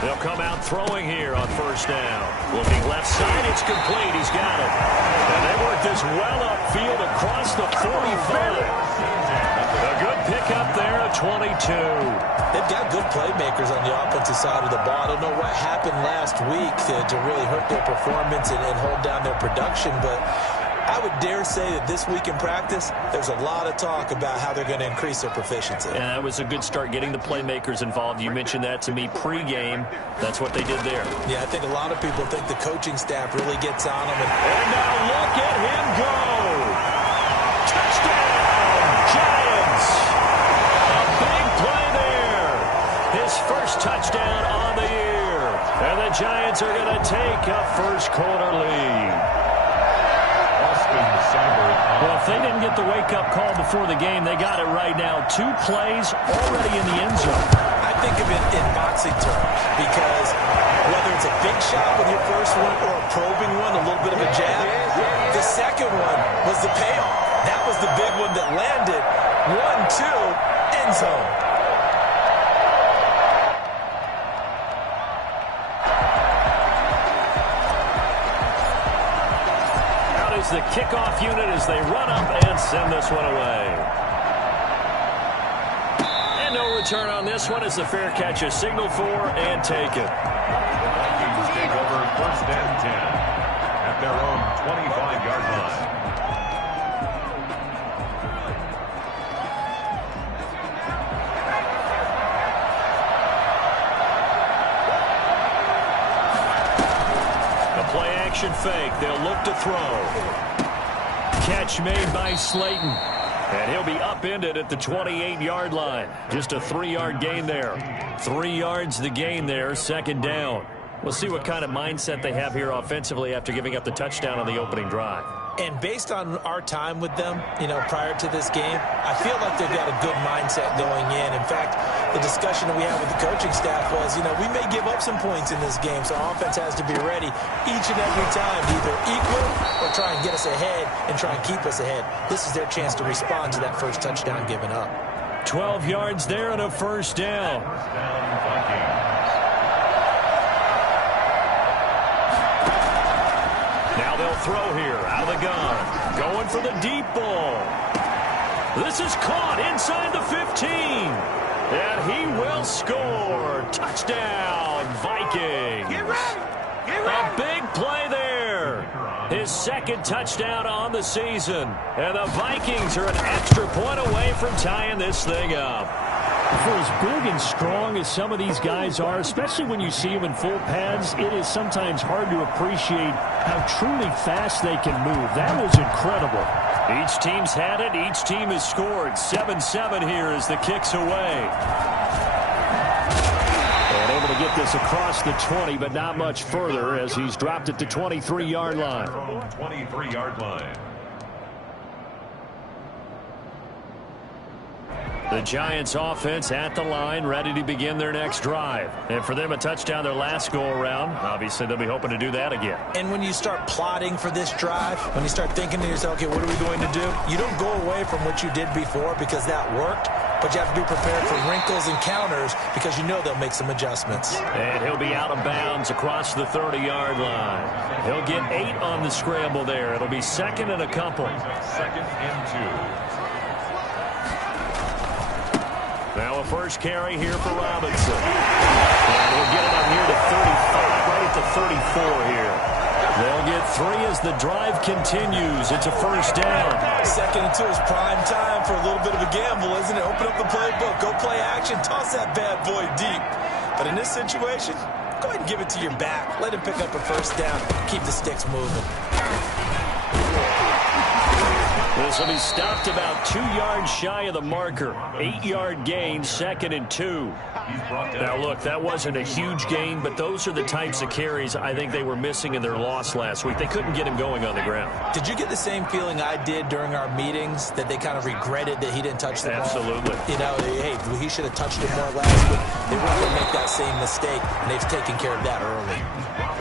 They'll come out throwing here on first down. Looking left side, it's complete. He's got it. And they work this well upfield across the 45. A good pickup there at 22. They've got good playmakers on the offensive side of the ball. I don't know what happened last week to really hurt their performance and hold down their production, but I would dare say that this week in practice, there's a lot of talk about how they're going to increase their proficiency. And that was a good start getting the playmakers involved. You mentioned that to me pregame. That's what they did there. Yeah, I think a lot of people think the coaching staff really gets on them. And now look at him go. Touchdown, Giants. A big play there. His first touchdown on the year. And the Giants are going to take a first quarter lead. Well, if they didn't get the wake-up call before the game, they got it right now. 2 plays already in the end zone. I think of it in boxing terms because whether it's a big shot with your first one or a probing one, a little bit of a jab, the second one was the payoff. That was the big one that landed. 1-2, end zone. The kickoff unit as they run up and send this one away. And no return on this one as the fair catch is signaled for and taken. Vikings take over first and 10 at their own 25-yard line. Action fake. They'll look to throw. Catch made by Slayton. And he'll be upended at the 28-yard line. Just a 3-yard gain there. 3 yards the gain there, second down. We'll see what kind of mindset they have here offensively after giving up the touchdown on the opening drive. And based on our time with them, prior to this game, I feel like they've got a good mindset going in. In fact, the discussion that we had with the coaching staff was, we may give up some points in this game, so our offense has to be ready each and every time to either equal or try and get us ahead and try and keep us ahead. This is their chance to respond to that first touchdown given up. 12 yards there and a first down. Now they'll throw here out of the gun. Going for the deep ball. This is caught inside the 15. And he will score. Touchdown, Vikings. Get ready. Get ready. A big play there. His second touchdown on the season. And the Vikings are an extra point away from tying this thing up. For as big and strong as some of these guys are, especially when you see them in full pads, it is sometimes hard to appreciate how truly fast they can move. That was incredible. Each team's had it. Each team has scored. 7-7 here as the kick's away. And able to get this across the 20, but not much further as he's dropped it to 23-yard line. 23-yard line. The Giants offense at the line, ready to begin their next drive. And for them, a touchdown their last go-around. Obviously, they'll be hoping to do that again. And when you start plotting for this drive, when you start thinking to yourself, okay, what are we going to do? You don't go away from what you did before because that worked, but you have to be prepared for wrinkles and counters because you know they'll make some adjustments. And he'll be out of bounds across the 30-yard line. He'll get 8 on the scramble there. It'll be second and a couple. Second and 2. Now a first carry here for Robinson. And he'll get it up here to 35, right at the 34 here. They'll get 3 as the drive continues. It's a first down. Second and 2 is prime time for a little bit of a gamble, isn't it? Open up the playbook, go play action, toss that bad boy deep. But in this situation, go ahead and give it to your back. Let him pick up a first down. Keep the sticks moving. This will be stopped about 2 yards shy of the marker. 8-yard gain, second and 2. Now, look, that wasn't a huge gain, but those are the types of carries I think they were missing in their loss last week. They couldn't get him going on the ground. Did you get the same feeling I did during our meetings, that they kind of regretted that he didn't touch the ball? Absolutely. Hey, he should have touched it more last week. They weren't going to make that same mistake, and they've taken care of that early.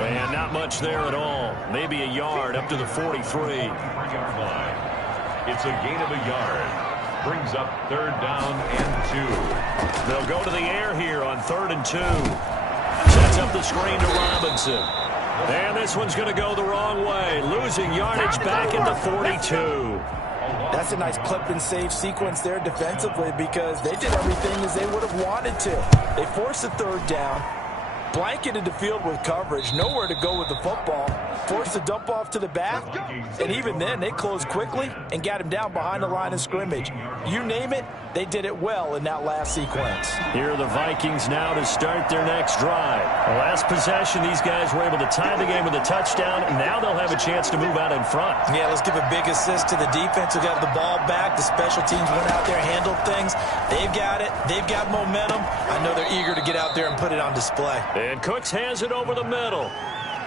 And not much there at all. Maybe a yard up to the 43. It's a gain of a yard. Brings up third down and 2. They'll go to the air here on 3rd and 2. Sets up the screen to Robinson. And this one's going to go the wrong way. Losing yardage back into 42. That's a nice clip and save sequence there defensively because they did everything as they would have wanted to. They forced the third down, blanketed the field with coverage, nowhere to go with the football, forced the dump off to the back, and even then they closed quickly and got him down behind the line of scrimmage. You name it, they did it well in that last sequence. Here are the Vikings now to start their next drive. The last possession, these guys were able to tie the game with a touchdown. Now they'll have a chance to move out in front. Yeah, let's give a big assist to the defense who got the ball back. The special teams went out there, handled things. They've got it. They've got momentum. I know they're eager to get out there and put it on display. And Cooks has it over the middle.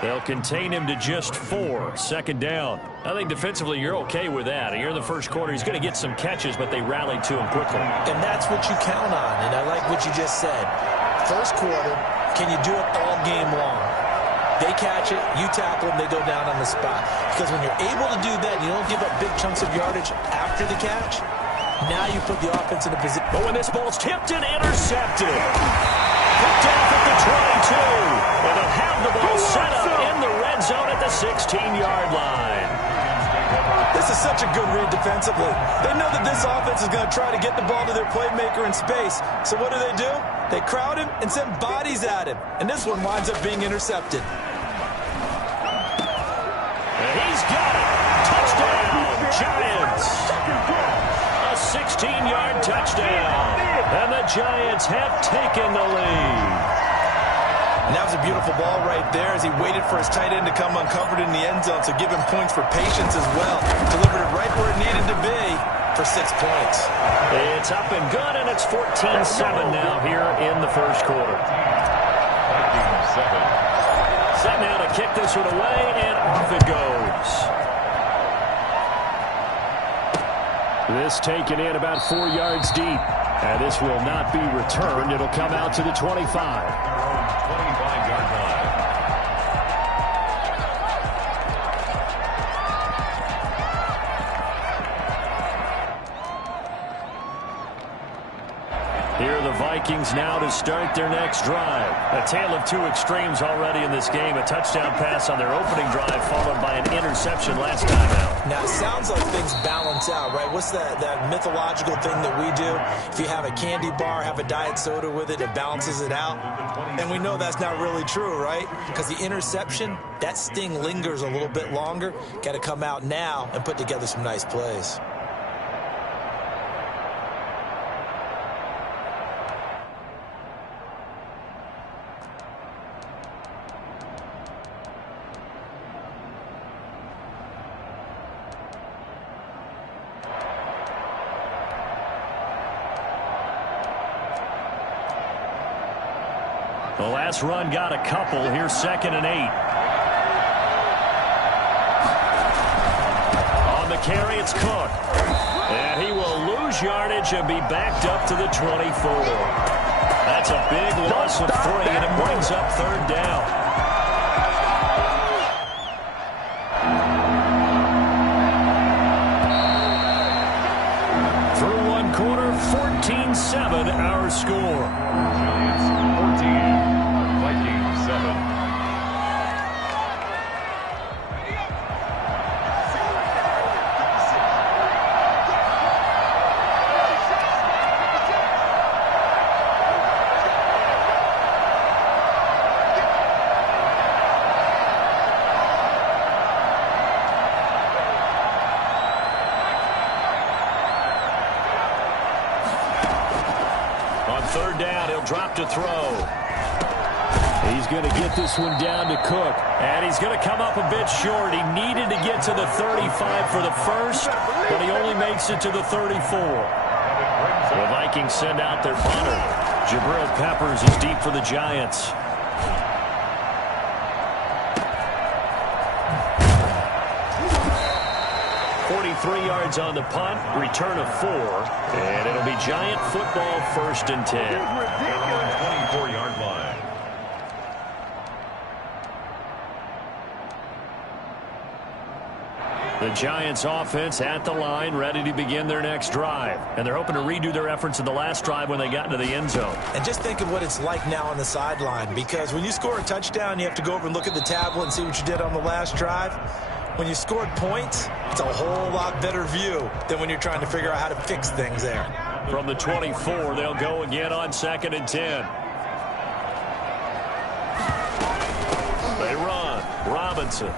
They'll contain him to just 4. Second down. I think defensively you're okay with that. Here in the first quarter, he's going to get some catches, but they rallied to him quickly. And that's what you count on, and I like what you just said. First quarter, can you do it all game long? They catch it, you tackle them, they go down on the spot. Because when you're able to do that, you don't give up big chunks of yardage after the catch, now you put the offense in a position. But when this ball's tipped and intercepted. Picked off at the 22. And they'll have the ball set up in the red zone at the 16-yard line. This is such a good read defensively. They know that this offense is going to try to get the ball to their playmaker in space. So what do? They crowd him and send bodies at him. And this one winds up being intercepted. And he's got it. Touchdown, Giants. A 16-yard touchdown. And the Giants have taken the lead. And that was a beautiful ball right there as he waited for his tight end to come uncovered in the end zone. So give him points for patience as well. Delivered it right where it needed to be for 6 points. It's up and good, and it's 14-7 now here in the first quarter. Set now to kick this one away, and off it goes. This taken in about 4 yards deep. And this will not be returned. It'll come out to the 25. 25-yard line. Here are the Vikings now to start their next drive. A tale of two extremes already in this game. A touchdown pass on their opening drive followed by an interception last time out. Now, it sounds like things balance out, right? What's that mythological thing that we do? If you have a candy bar, have a diet soda with it, it balances it out. And we know that's not really true, right? Because the interception, that sting lingers a little bit longer. Got to come out now and put together some nice plays. The last run got a couple. Here's 2nd and 8. On the carry, it's Cook. And he will lose yardage and be backed up to the 24. That's a big loss of 3, and it brings up 3rd down. Through 1 quarter, 14-7 our score. Giants 14. Vikings 7. On 3rd down, he'll drop to throw. He's going to get this one down to Cook. And he's going to come up a bit short. He needed to get to the 35 for the first, but he only makes it to the 34. The Vikings send out their punter. Jabril Peppers is deep for the Giants. .43 yards on the punt, return of 4, and it'll be Giant football 1st and 10. 24-yard line. The Giants offense at the line, ready to begin their next drive. And they're hoping to redo their efforts in the last drive when they got into the end zone. And just think of what it's like now on the sideline, because when you score a touchdown, you have to go over and look at the tablet and see what you did on the last drive. When you scored points, it's a whole lot better view than when you're trying to figure out how to fix things there. From the 24, they'll go again on 2nd and 10. They run. Robinson.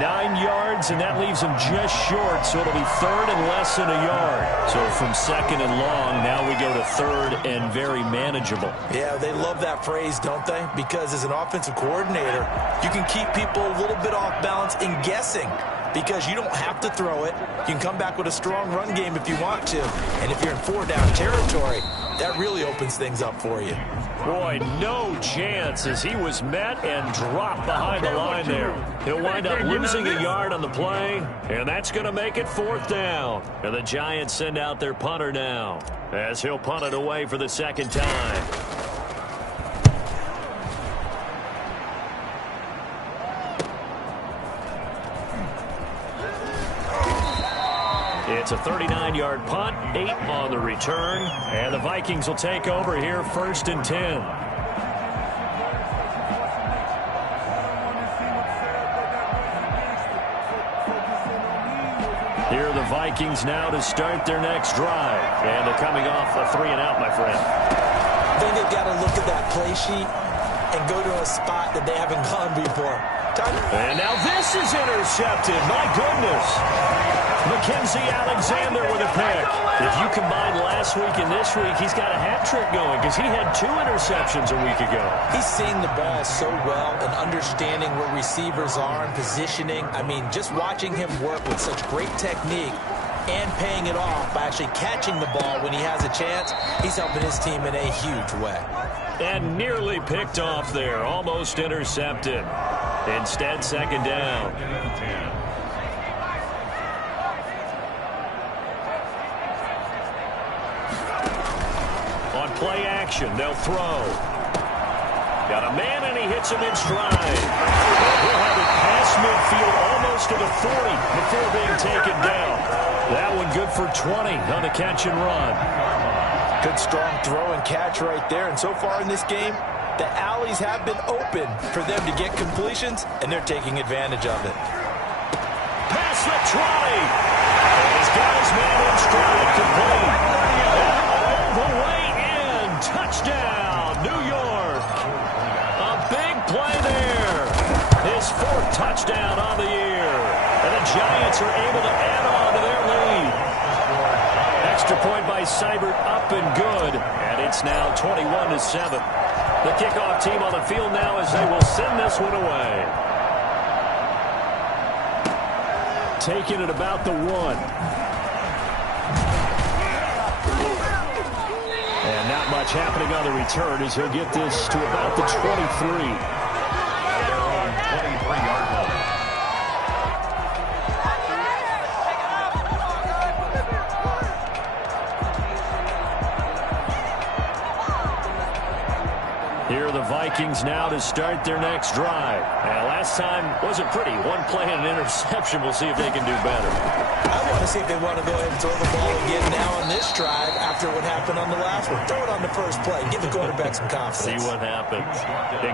9 yards, and that leaves him just short, so it'll be 3rd and less than a yard. So from 2nd and long, now we go to 3rd and very manageable. Yeah, they love that phrase, don't they? Because as an offensive coordinator, you can keep people a little bit off balance in guessing, because you don't have to throw it. You can come back with a strong run game if you want to. And if you're in 4-down territory, that really opens things up for you. Boy, no chance as he was met and dropped behind the line there. He'll wind up losing a yard on the play, and that's going to make it 4th down. And the Giants send out their punter now as he'll punt it away for the 2nd time. It's a 39-yard punt, 8 on the return, and the Vikings will take over here 1st and 10. Here are the Vikings now to start their next drive, and they're coming off a 3-and-out, my friend. I think they've got to look at that play sheet and go to a spot that they haven't gone before. And now this is intercepted. My goodness. Mackenzie Alexander with a pick. If you combine last week and this week, he's got a hat trick going because he had 2 interceptions a week ago. He's seeing the ball so well and understanding where receivers are and positioning. I mean, just watching him work with such great technique and paying it off by actually catching the ball when he has a chance, he's helping his team in a huge way. And nearly picked off there, almost intercepted. Instead, 2nd down. On play action, they'll throw. Got a man, and he hits him in stride. He'll have it past midfield, almost to the 40 before being taken down. That one good for 20 on the catch and run. Good strong throw and catch right there. And so far in this game, the alleys have been open for them to get completions, and they're taking advantage of it. Pass the 20. He's got his man in stride, complete. All the way in. Touchdown, New York. A big play there. His 4th touchdown on the year. And the Giants are able to add on to their lead. Extra point by Seibert, up and good. And it's now 21-7. The kickoff team on the field now as they will send this one away. Taking it about the 1. And not much happening on the return as he'll get this to about the 23. Their own 23-yard line. Here are the Vikings now to start their next drive. And last time wasn't pretty. 1 play and an interception. We'll see if they can do better. I want to see if they want to go ahead and throw the ball again now on this drive after what happened on the last one. Throw it on the first play. Give the quarterback some confidence. See what happens.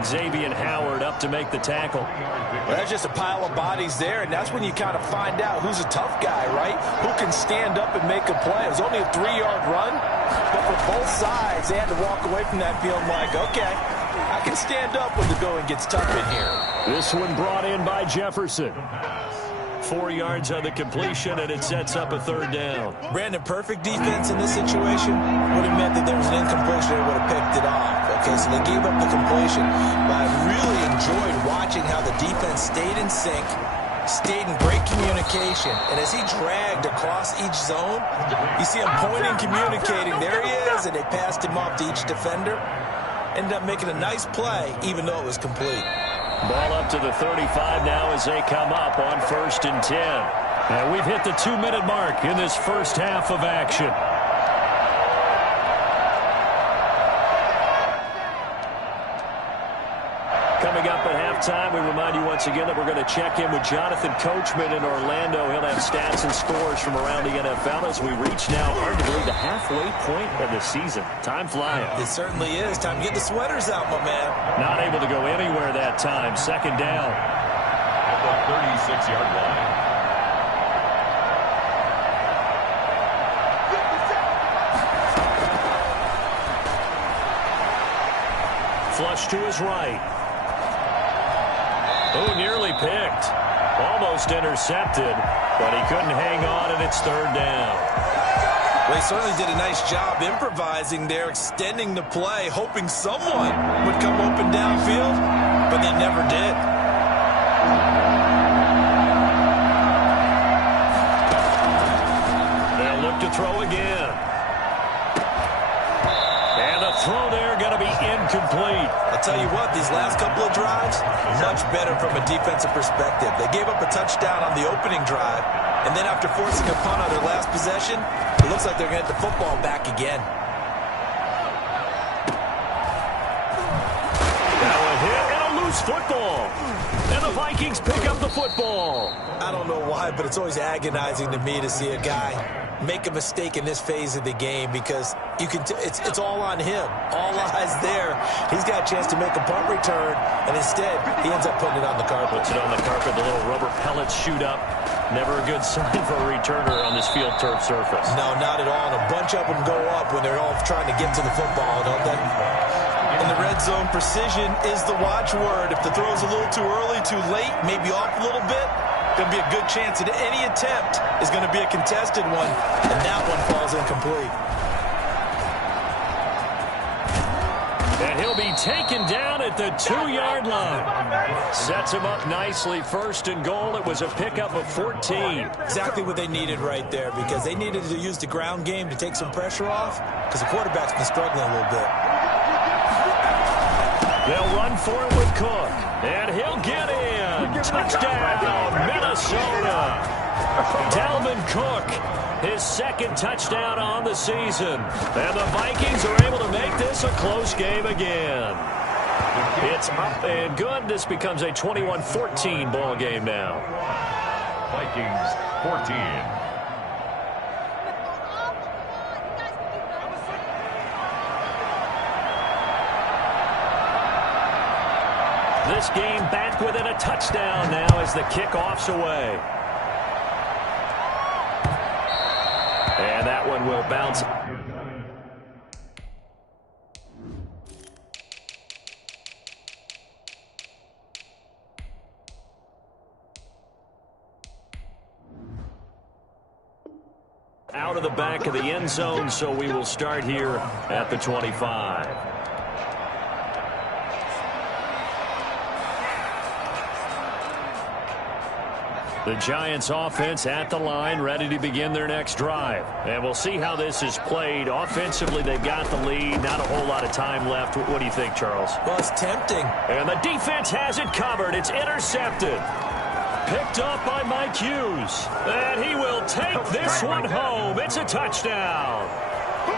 Xavier Howard up to make the tackle. Well, that's just a pile of bodies there, and that's when you kind of find out who's a tough guy, right? Who can stand up and make a play. It was only a 3-yard run, but for both sides, they had to walk away from that feeling like, okay, I can stand up when the going gets tough in here. This one brought in by Jefferson. 4 yards on the completion, and it sets up a 3rd down. Brandon, perfect defense in this situation would have meant that there was an incompletion. They would have picked it off. Okay, so they gave up the completion. But I really enjoyed watching how the defense stayed in sync, stayed in great communication. And as he dragged across each zone, you see him pointing, communicating. There he is, and they passed him off to each defender. Ended up making a nice play, even though it was complete. Ball up to the 35 now as they come up on 1st and 10. And we've hit the 2-minute mark in this first half of action. Coming up at halftime, we remind you once again that we're going to check in with Jonathan Coachman in Orlando. He'll have stats and scores from around the NFL as we reach now arguably the halfway point of the season. Time flying. It certainly is. Time to get the sweaters out, my man. Not able to go anywhere that time. Second down. At the 36-yard line. Flush to his right. Oh, nearly picked. Almost intercepted, but he couldn't hang on, and it's third down. Well, he certainly did a nice job improvising there, extending the play, hoping someone would come open downfield, but they never did. They'll look to throw again. And the throw there going to be incomplete. I'll tell you what, these last couple of drives, much better from a defensive perspective. They gave up a touchdown on the opening drive, and then after forcing a punt on their last possession, it looks like they're going to get the football back again. Now a hit and a loose football. And the Vikings pick up the football. I don't know why, but it's always agonizing to me to see a guy make a mistake in this phase of the game because you can it's all on him. All eyes there. He's got a chance to make a punt return, and instead he ends up putting it on the carpet. Puts it on the carpet. The little rubber pellets shoot up. Never a good sign for a returner on this field turf surface. No, not at all. And a bunch of them go up when they're all trying to get to the football, don't they? In the red zone, precision is the watchword. If the throw's a little too early, too late, maybe off a little bit, going to be a good chance that any attempt is going to be a contested one, and that one falls incomplete. And he'll be taken down at the 2-yard line. Sets him up nicely. First and goal. It was a pickup of 14. Exactly what they needed right there, because they needed to use the ground game to take some pressure off, because the quarterback's been struggling a little bit. They'll run for it with Cook, and he'll get in. Touchdown, Minnesota. Dalvin Cook, his second touchdown on the season. And the Vikings are able to make this a close game again. It's up and good. This becomes a 21-14 ball game now. Vikings 14. This game back within a touchdown now as the kickoff's away. And that one will bounce. Out of the back of the end zone, so we will start here at the 25. The Giants offense at the line, ready to begin their next drive. And we'll see how this is played. Offensively, they've got the lead. Not a whole lot of time left. What do you think, Charles? Well, it's tempting. And the defense has it covered. It's intercepted. Picked up by Mike Hughes. And he will take this one home. It's a touchdown.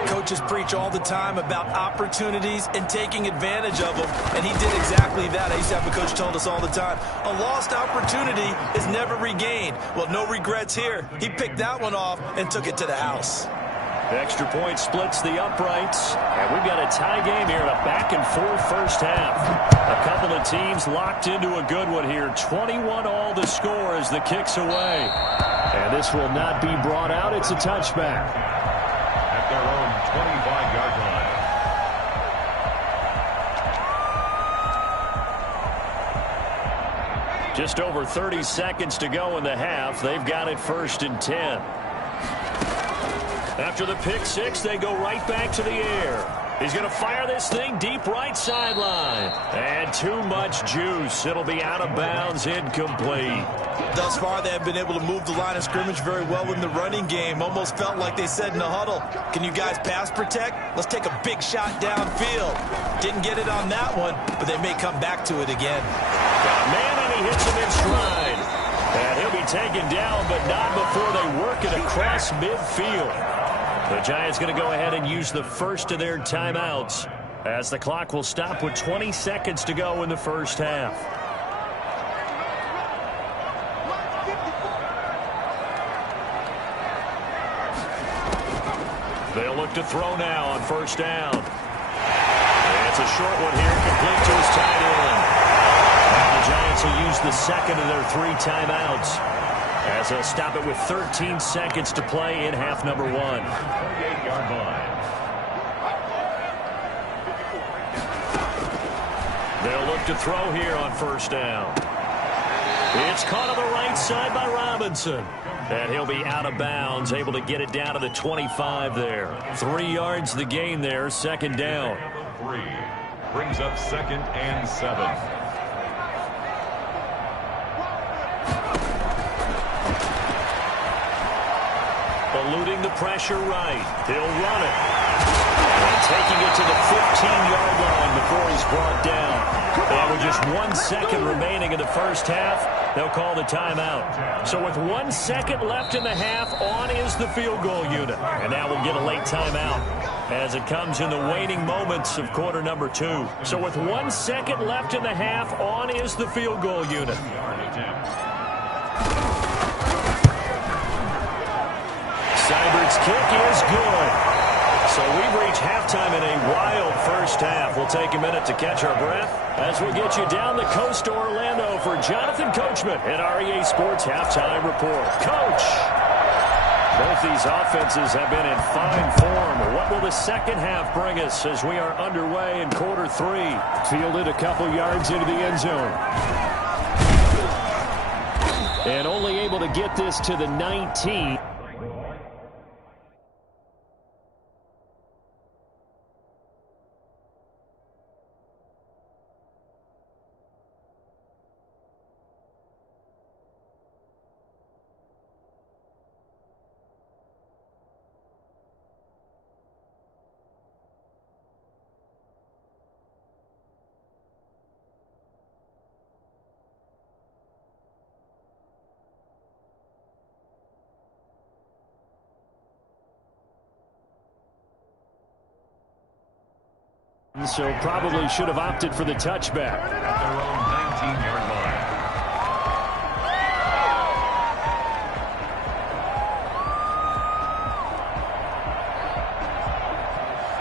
Coaches preach all the time about opportunities and taking advantage of them, and he did exactly that. I used to have a coach told us all the time, a lost opportunity is never regained. Well, no regrets here. He picked that one off and took it to the house. The extra point splits the uprights, and we've got a tie game here in a back-and-forth first half. A couple of teams locked into a good one here. 21 all to score as the kick's away. And this will not be brought out. It's a touchback. At their own 25-yard line. Just over 30 seconds to go in the half. They've got it first and 10. After the pick six, they go right back to the air. He's going to fire this thing deep right sideline. And too much juice. It'll be out of bounds, incomplete. Thus far, they have been able to move the line of scrimmage very well in the running game. Almost felt like they said in the huddle, can you guys pass protect? Let's take a big shot downfield. Didn't get it on that one, but they may come back to it again. Got a man, and he hits him in stride. And he'll be taken down, but not before they work it across midfield. The Giants going to go ahead and use the first of their timeouts. as the clock will stop with 20 seconds to go in the first half. They'll look to throw now on first down. It's a short one here, complete to his tight end. And the Giants will use the second of their 3 timeouts as they'll stop it with 13 seconds to play in half number 1. 28-yard line. They'll look to throw here on first down. It's caught on the right side by Robinson. And he'll be out of bounds, able to get it down to the 25 there. 3 yards the gain there, second down. 3 brings up 2nd and 7. Eluding the pressure right. He'll run it. And taking it to the 15-yard line before he's brought down. And with just 1 second remaining in the first half, they'll call the timeout. So with 1 second left in the half, on is the field goal unit. And now we'll get a late timeout as it comes in the waning moments of quarter number 2. So with 1 second left in the half, on is the field goal unit. Seibert's kick is good. So we've reached halftime in a wild first half. We'll take a minute to catch our breath as we'll get you down the coast to Orlando for Jonathan Coachman at REA Sports Halftime Report. Coach! Both these offenses have been in fine form. What will the second half bring us as we are underway in quarter 3? Fielded a couple yards into the end zone. And only able to get this to the 19. So probably should have opted for the touchback. At their own 19-yard line.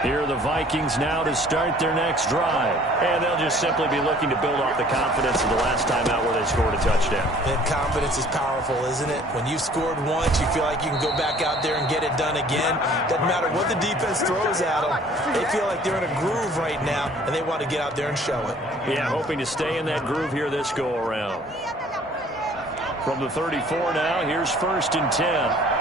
Here are the Vikings now to start their next drive. And they'll just simply be looking to build off the confidence of the last time out where they scored a touchdown. And confidence is powerful, isn't it? When you've scored once, you feel like you can go back out there and get it done again. Doesn't matter what the defense throws at them. They feel like they're in a groove right now, and they want to get out there and show it. Yeah, hoping to stay in that groove here this go-around. From the 34 now, here's 1st and 10.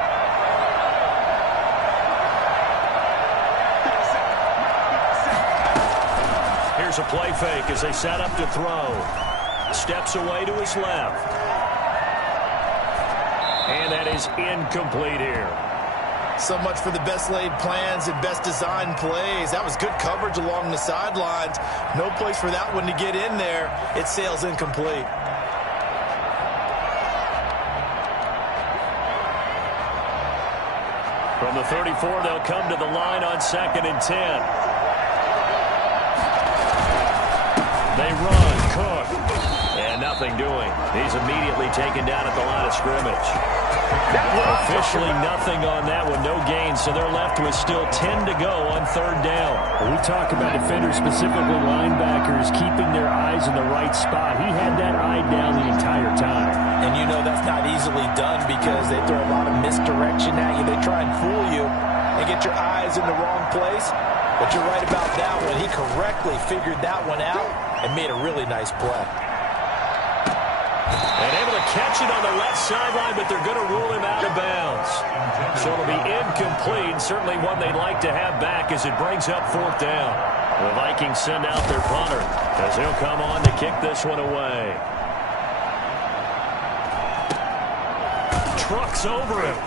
Here's a play fake as they set up to throw. Steps away to his left. And that is incomplete here. So much for the best laid plans and best designed plays. That was good coverage along the sidelines. No place for that one to get in there. It sails incomplete. From the 34, they'll come to the line on 2nd and 10. They run, Cook, and nothing doing. He's immediately taken down at the line of scrimmage. Officially nothing on that one, no gain, so they're left with still 10 to go on 3rd down. We talk about defenders, specifically linebackers, keeping their eyes in the right spot. He had that eye down the entire time. And you know that's not easily done because they throw a lot of misdirection at you. They try and fool you and get your eyes in the wrong place. But you're right about that one. He correctly figured that one out and made a really nice play. And able to catch it on the left sideline, but they're going to rule him out of bounds. So it'll be incomplete. Certainly one they'd like to have back as it brings up 4th down. The Vikings send out their punter as he'll come on to kick this one away. Trucks over him.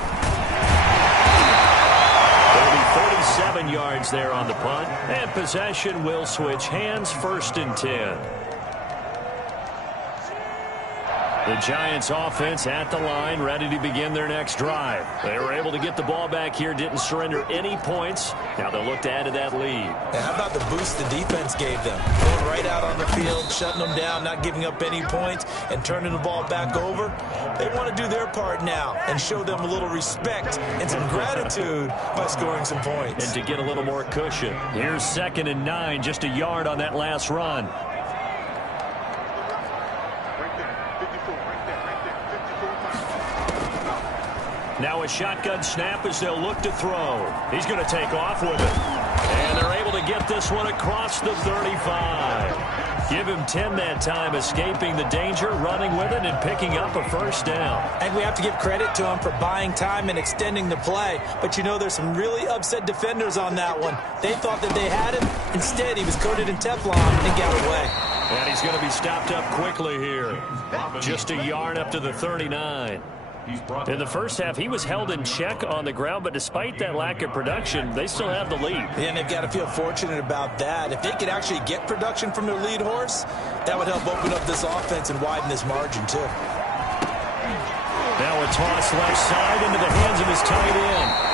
There'll be 37 yards there on the punt. And possession will switch hands, 1st and 10. The Giants offense at the line, ready to begin their next drive. They were able to get the ball back here, didn't surrender any points. Now they'll look to add to that lead. And how about the boost the defense gave them? Going right out on the field, shutting them down, not giving up any points, and turning the ball back over. They want to do their part now and show them a little respect and some gratitude by scoring some points. And to get a little more cushion. Here's 2nd and 9, just a yard on that last run. Now a shotgun snap as they'll look to throw. He's going to take off with it. And they're able to get this one across the 35. Give him 10 that time, escaping the danger, running with it, and picking up a first down. And we have to give credit to him for buying time and extending the play. But, you know, there's some really upset defenders on that one. They thought that they had him. Instead, he was coated in Teflon and got away. And he's going to be stopped up quickly here. Just a yard up to the 39. In the first half, he was held in check on the ground, but despite that lack of production, they still have the lead. Yeah, and they've got to feel fortunate about that. If they could actually get production from their lead horse, that would help open up this offense and widen this margin, too. Now a toss left side into the hands of his tight end.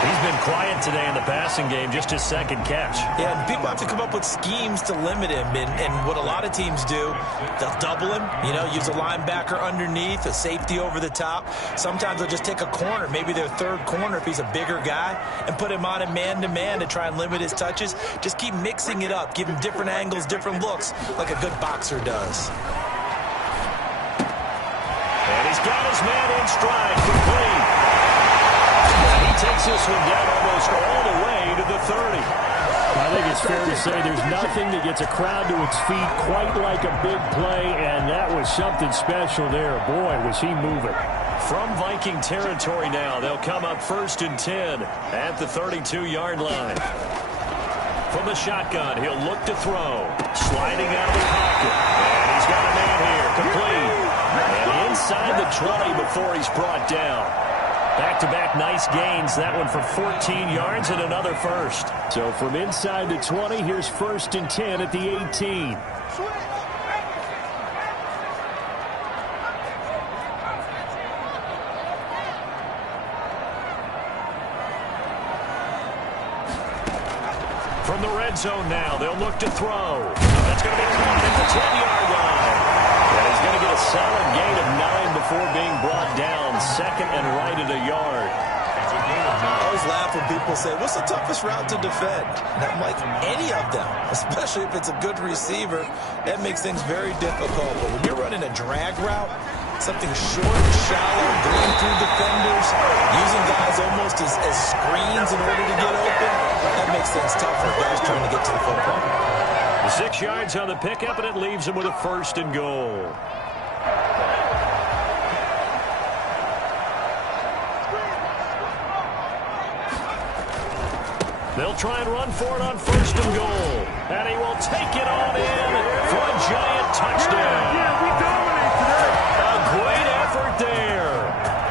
He's been quiet today in the passing game, just his 2nd catch. Yeah, and people have to come up with schemes to limit him. And what a lot of teams do, they'll double him, you know, use a linebacker underneath, a safety over the top. Sometimes they'll just take a corner, maybe their 3rd corner if he's a bigger guy, and put him on a man-to-man to try and limit his touches. Just keep mixing it up, give him different angles, different looks, like a good boxer does. And he's got his man in stride, complete. Takes this one down almost all the way to the 30. I think it's fair to say there's nothing that gets a crowd to its feet quite like a big play, and that was something special there. Boy, was he moving. From Viking territory now, they'll come up 1st and 10 at the 32-yard line. From the shotgun, he'll look to throw. Sliding out of the pocket. And he's got a man here, complete. And inside the 20 before he's brought down. Back-to-back nice gains. That one for 14 yards and another first. So from inside the 20, here's 1st and 10 at the 18. From the red zone now, they'll look to throw. That's going to be caught at the 10-yard line. And he's going to get a solid gain of 9 before being brought down. 2nd and right at a yard. I always laugh when people say, what's the toughest route to defend? And I'm like, any of them, especially if it's a good receiver. That makes things very difficult. But when you're running a drag route, something short and shallow, going through defenders, using guys almost as screens in order to get open, that makes things tough for guys trying to get to the football. 6 yards on the pickup, and it leaves him with a 1st and goal. They'll try and run for it on 1st and goal. And he will take it on in for a giant touchdown. Yeah, we dominate today. A great effort there.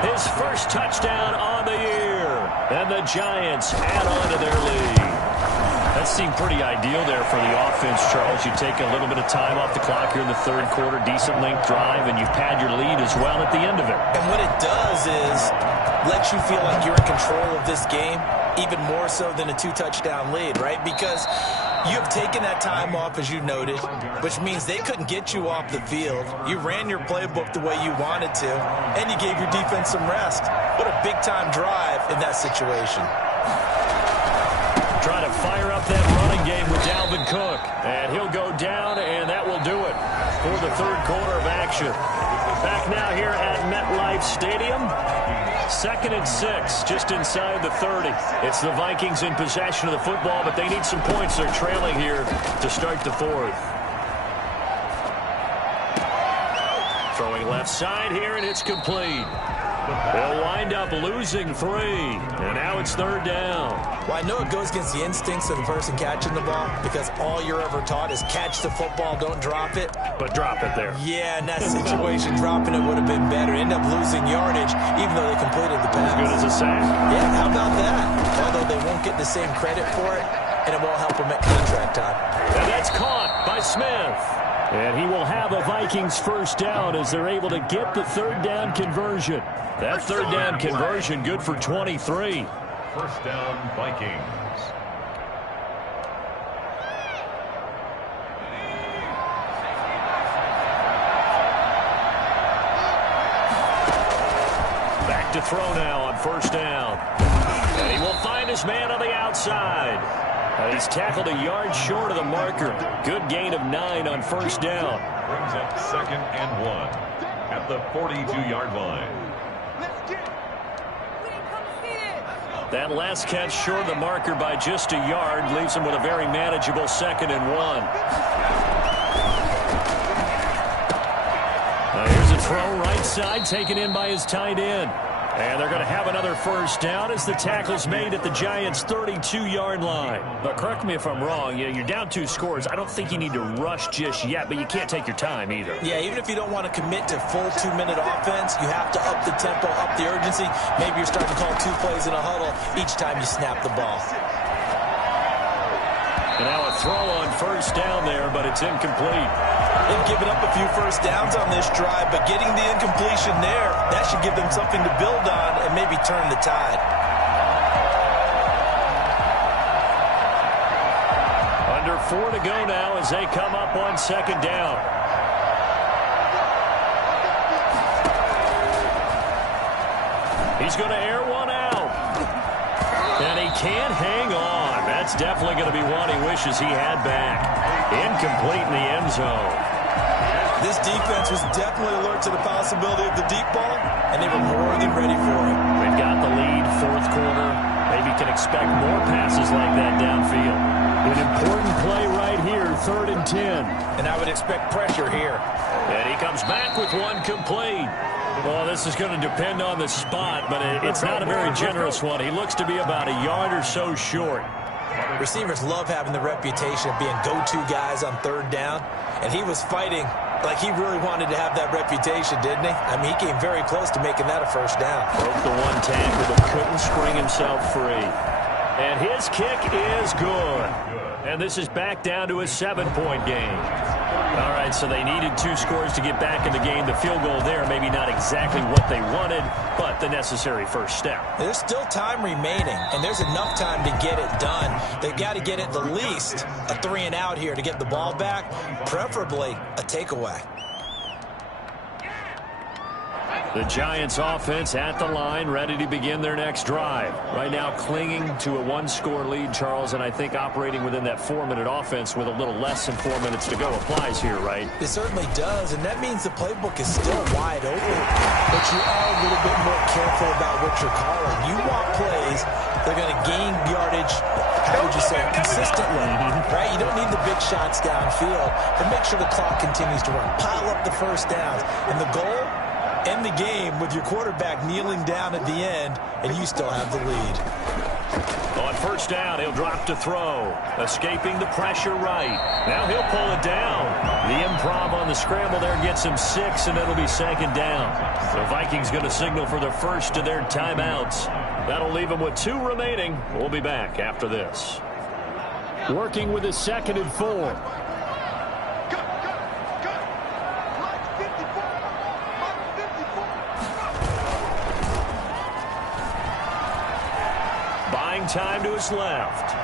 His first touchdown on the year. And the Giants add on to their lead. That seemed pretty ideal there for the offense, Charles. You take a little bit of time off the clock here in the 3rd quarter, decent length drive, and you've pad your lead as well at the end of it. And what it does is let you feel like you're in control of this game, even more so than a 2-touchdown lead, right? Because you've taken that time off, as you noted, which means they couldn't get you off the field. You ran your playbook the way you wanted to, and you gave your defense some rest. What a big-time drive in that situation. Trying to fire up that running game with Dalvin Cook. And he'll go down, and that will do it for the 3rd quarter of action. Back now here at MetLife Stadium. 2nd and 6, just inside the 30. It's the Vikings in possession of the football, but they need some points. They're trailing here to start the 4th. Throwing left side here, and it's complete. They'll wind up losing 3, and now it's 3rd down. Well, I know it goes against the instincts of the person catching the ball because all you're ever taught is catch the football, don't drop it. But drop it there. Yeah, in that situation, dropping it would have been better. End up losing yardage, even though they completed the pass. As good as a sack. Yeah, how about that? Although they won't get the same credit for it, and it won't help them at contract time. And that's caught by Smith. And he will have a Vikings first down as they're able to get the third down conversion. That third down conversion good for 23. First down, Vikings. Back to throw now on first down. And he will find his man on the outside. And he's tackled a yard short of the marker. Good gain of 9 on first down. Brings up 2nd and 1 at the 42-yard line. That last catch short of the marker by just a yard leaves him with a very manageable 2nd and 1. Here's a throw right side taken in by his tight end. And they're going to have another first down as the tackle's made at the Giants' 32-yard line. But correct me if I'm wrong, you're down 2 scores. I don't think you need to rush just yet, but you can't take your time either. Yeah, even if you don't want to commit to full 2-minute offense, you have to up the tempo, up the urgency. Maybe you're starting to call 2 plays in a huddle each time you snap the ball. And now a throw on first down there, but it's incomplete. They've given up a few first downs on this drive, but getting the incompletion there, that should give them something to build on and maybe turn the tide. Under 4 to go now as they come up on second down. He's going to air one out. And he can't hang on. That's definitely going to be one he wishes he had back. Incomplete in the end zone. This defense was definitely alert to the possibility of the deep ball, and they were more than ready for it. We've got the lead, 4th quarter. Maybe can expect more passes like that downfield. An important play right here, 3rd and 10. And I would expect pressure here. And he comes back with one complete. Well, this is going to depend on the spot, but it's not a very generous one. He looks to be about a yard or so short. Receivers love having the reputation of being go-to guys on 3rd down, and he was fighting like he really wanted to have that reputation, didn't he? I mean, he came very close to making that a first down. Broke the one tackle, but couldn't spring himself free. And his kick is good. And this is back down to a 7-point game. All right, so they needed 2 scores to get back in the game. The field goal there, maybe not exactly what they wanted, but the necessary first step. There's still time remaining, and there's enough time to get it done. They've got to get at the least a 3-and-out here to get the ball back, preferably a takeaway. The Giants offense at the line, ready to begin their next drive. Right now clinging to a 1-score lead, Charles, and I think operating within that 4-minute offense with a little less than 4 minutes to go applies here, right? It certainly does, and that means the playbook is still wide open, but you are a little bit more careful about what you're calling. You want plays, they're going to gain yardage, how would you say, consistently, right? You don't need the big shots downfield, but make sure the clock continues to run. Pile up the first downs, and the goal, end the game with your quarterback kneeling down at the end, and you still have the lead. On first down, he'll drop to throw. Escaping the pressure right. Now he'll pull it down. The improv on the scramble there gets him 6, and it'll be 2nd down. The Vikings going to signal for the first of their timeouts. That'll leave them with 2 remaining. We'll be back after this. Working with a 2nd and 4. Time to his left.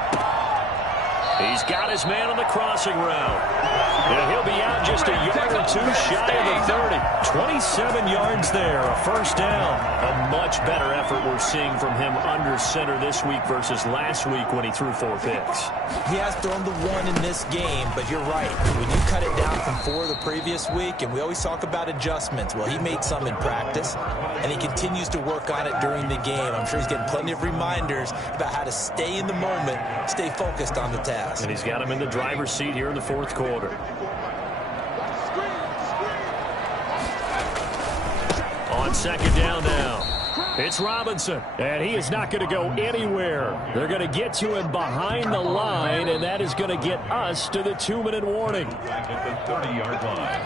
He's got his man on the crossing route. And he'll be out just a yard or 2 shy of the 30. 27 yards there, a first down. A much better effort we're seeing from him under center this week versus last week when he threw 4 picks. He has thrown the 1 in this game, but you're right. When you cut it down from 4 the previous week, and we always talk about adjustments, well, he made some in practice, and he continues to work on it during the game. I'm sure he's getting plenty of reminders about how to stay in the moment, stay focused on the task. And he's got him in the driver's seat here in the 4th quarter. On second down now, it's Robinson. And he is not going to go anywhere. They're going to get to him behind the line, and that is going to get us to the 2-minute warning. Back at the 30-yard line.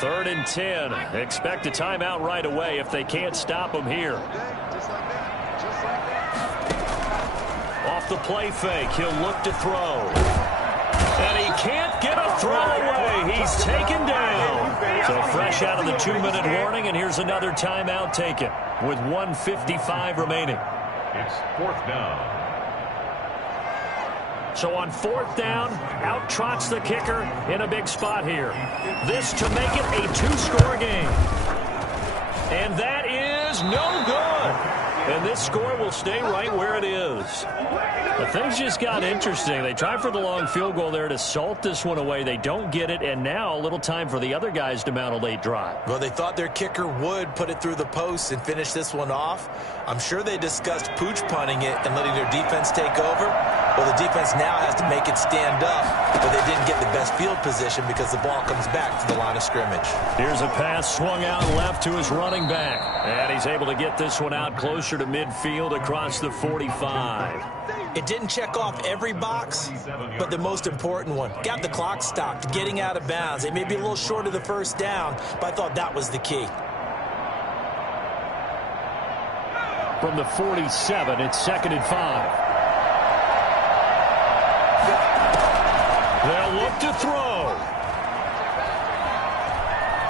3rd and 10. Expect a timeout right away if they can't stop him here. Off the play fake, he'll look to throw. And he can't get a throw away. He's taken down. So fresh out of the 2-minute warning, and here's another timeout taken with 1:55 remaining. It's 4th down. So on 4th down, out trots the kicker in a big spot here. This to make it a 2-score game. And that is no good. And this score will stay right where it is. But things just got interesting. They try for the long field goal there to salt this one away. They don't get it, and now a little time for the other guys to mount a late drive. Well, they thought their kicker would put it through the post and finish this one off. I'm sure they discussed pooch punting it and letting their defense take over. Well, the defense now has to make it stand up, but they didn't get the best field position because the ball comes back to the line of scrimmage. Here's a pass swung out left to his running back. And he's able to get this one out closer to midfield across the 45. It didn't check off every box, but the most important one. Got the clock stopped, getting out of bounds. They may be a little short of the first down, but I thought that was the key. From the 47, it's 2nd and 5. They'll look to throw.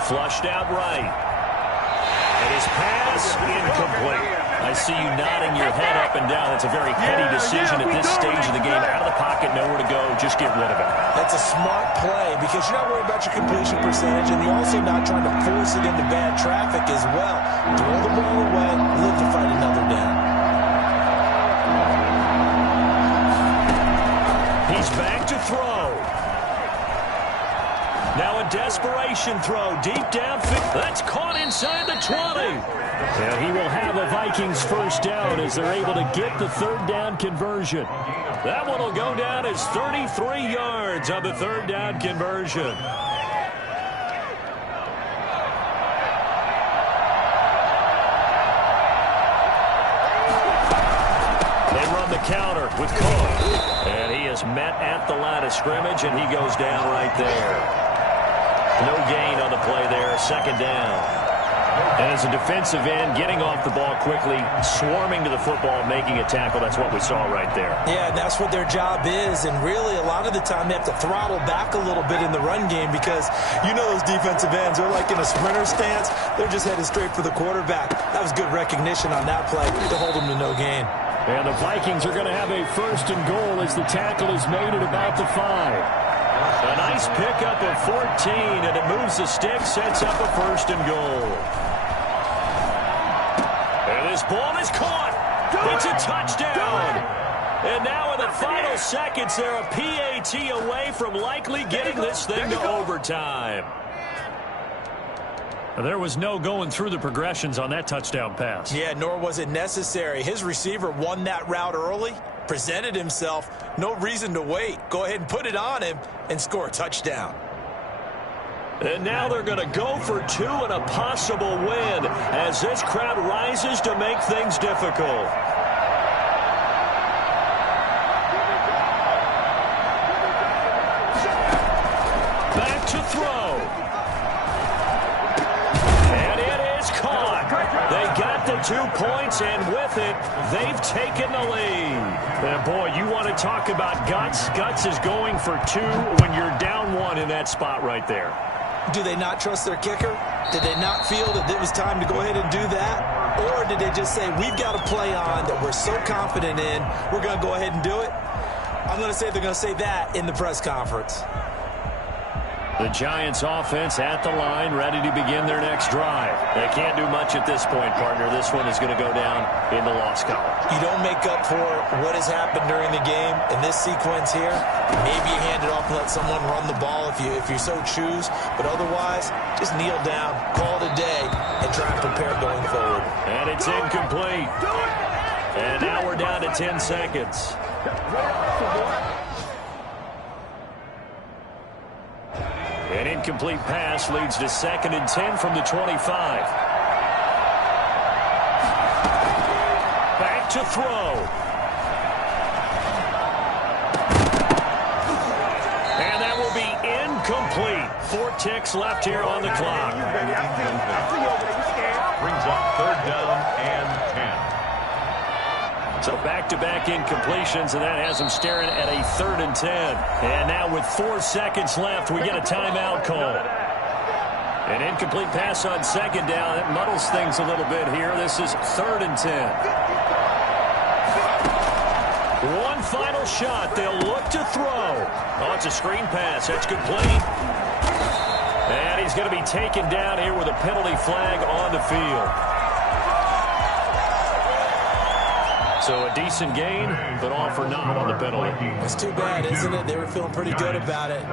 Flushed out right. And his pass incomplete. I see you nodding your head up and down. That's a very heady decision at this stage of the game. Out of the pocket, nowhere to go. Just get rid of it. That's a smart play because you're not worried about your completion percentage, and you're also not trying to force it into bad traffic as well. Throw the ball away, live to fight another down. He's back to throw. Now a desperation throw deep downfield. That's caught inside the 20. And he will have a Vikings first down as they're able to get the 3rd down conversion. That one will go down as 33 yards on the 3rd down conversion. They run the counter with Cole. And he is met at the line of scrimmage, and he goes down right there. No gain on the play there, 2nd down. And as a defensive end, getting off the ball quickly, swarming to the football, making a tackle, that's what we saw right there. Yeah, and that's what their job is. And really, a lot of the time, they have to throttle back a little bit in the run game because you know those defensive ends are like in a sprinter stance. They're just headed straight for the quarterback. That was good recognition on that play to hold them to no gain. And the Vikings are going to have a 1st and goal as the tackle is made at about the 5. A nice pickup of 14, and it moves the stick, sets up a 1st and goal. And this ball is caught. It's a touchdown. And now in the final seconds, they're a PAT away from likely getting this thing to overtime. There was no going through the progressions on that touchdown pass. Yeah, nor was it necessary. His receiver won that route early, presented himself, no reason to wait. Go ahead and put it on him and score a touchdown. And now they're going to go for 2 and a possible win as this crowd rises to make things difficult. Back to throw. And it is caught. They got the 2 points, and with it, they've taken the lead. And boy, you want to talk about guts. Guts is going for 2 when you're down 1 in that spot right there. Do they not trust their kicker? Did they not feel that it was time to go ahead and do that? Or did they just say, we've got a play on that we're so confident in, we're going to go ahead and do it? I'm going to say they're going to say that in the press conference. The Giants offense at the line, ready to begin their next drive. They can't do much at this point, partner. This one is going to go down in the loss column. You don't make up for what has happened during the game in this sequence here. Maybe you hand it off and let someone run the ball if you so choose. But otherwise, just kneel down, call it a day, and try and prepare going forward. And it's incomplete. And now we're down to 10 seconds. An incomplete pass leads to 2nd and 10 from the 25. Back to throw. And that will be incomplete. 4 ticks left here on the clock. Brings up 3rd down and 10. So back-to-back incompletions, and that has them staring at a 3rd and 10. And now with 4 seconds left, we get a timeout call. An incomplete pass on 2nd down. That muddles things a little bit here. This is 3rd and 10. One final shot. They'll look to throw. Oh, it's a screen pass. That's complete. And he's going to be taken down here with a penalty flag on the field. So a decent gain, but all for naught on the penalty. It's too bad, isn't it? They were feeling pretty good about it.